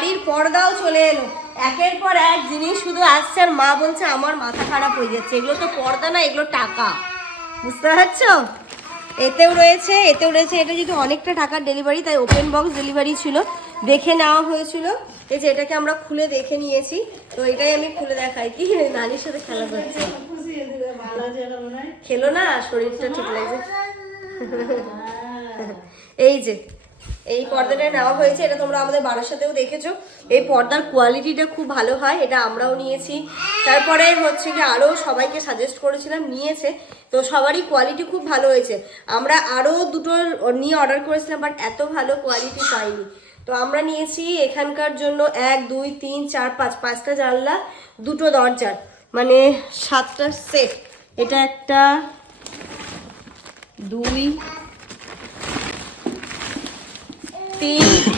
গাড়ির পর্দাও চলে এলো। একের পর এক জিনিস শুধু আসছে আর মা বলছে আমার মাথা খারাপ হয়ে যাচ্ছে। এগুলো তো পর্দা না, এগুলো টাকা, বুঝতে পারছো? এতেও রয়েছে এটা যেহেতু অনেকটা টাকার ডেলিভারি তাই ওপেন বক্স ডেলিভারি ছিল, দেখে নেওয়া হয়েছিল। এই যে এটাকে আমরা খুলে দেখে নিয়েছি, তো এটাই আমি খুলে দেখাই। কি নানির সাথে খেলা করছে, খেলো না, শরীরটা ঠিক লাগছে। এই যে এই পর্দাটা নেওয়া হয়েছে, এটা তোমরা আমাদের বারাসাতেও দেখেছো। এই পর্দার কোয়ালিটিটা খুব ভালো হয়, এটা আমরাও নিয়েছি। তারপরে হচ্ছে কি আরও সবাইকে সাজেস্ট করেছিলাম, নিয়েছে, তো সবারই কোয়ালিটি খুব ভালো হয়েছে। আমরা আরও দুটো নিয়ে অর্ডার করেছিলাম, বাট এত ভালো কোয়ালিটি পাইনি। তো আমরা নিয়েছি এখানকার জন্য 1 2 3 4 5 5টা জানলা, 2টো দরজার, মানে 7টা সেট। এটা একটা 2 3